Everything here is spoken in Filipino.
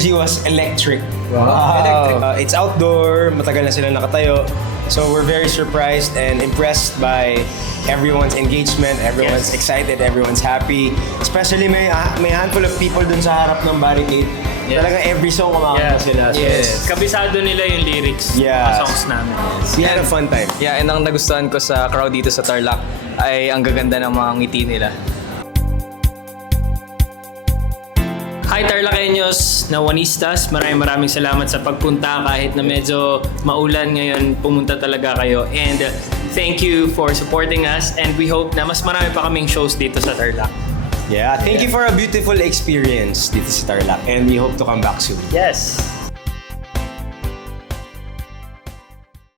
energy was electric. Wow. It's outdoor, matagal na sila nakatayo. So we're very surprised and impressed by everyone's engagement, everyone's excited, everyone's happy. Especially may handful of people dun sa harap ng barricade. Talaga every song kumakanta sila. So Kabisado nila yung lyrics ng mga songs namin. we had a fun time. Yeah, and ang nagustuhan ko sa crowd dito sa Tarlac ay ang gaganda ng mga ngiti nila. Hi Tarlaceños, Nawanistas, maraming salamat sa pagpunta kahit na medyo maulan ngayon, pumunta talaga kayo. And thank you for supporting us and we hope na mas marami pa kaming shows dito sa Tarlac. Yeah, thank you for a beautiful experience dito sa Tarlac and we hope to come back soon. Yes!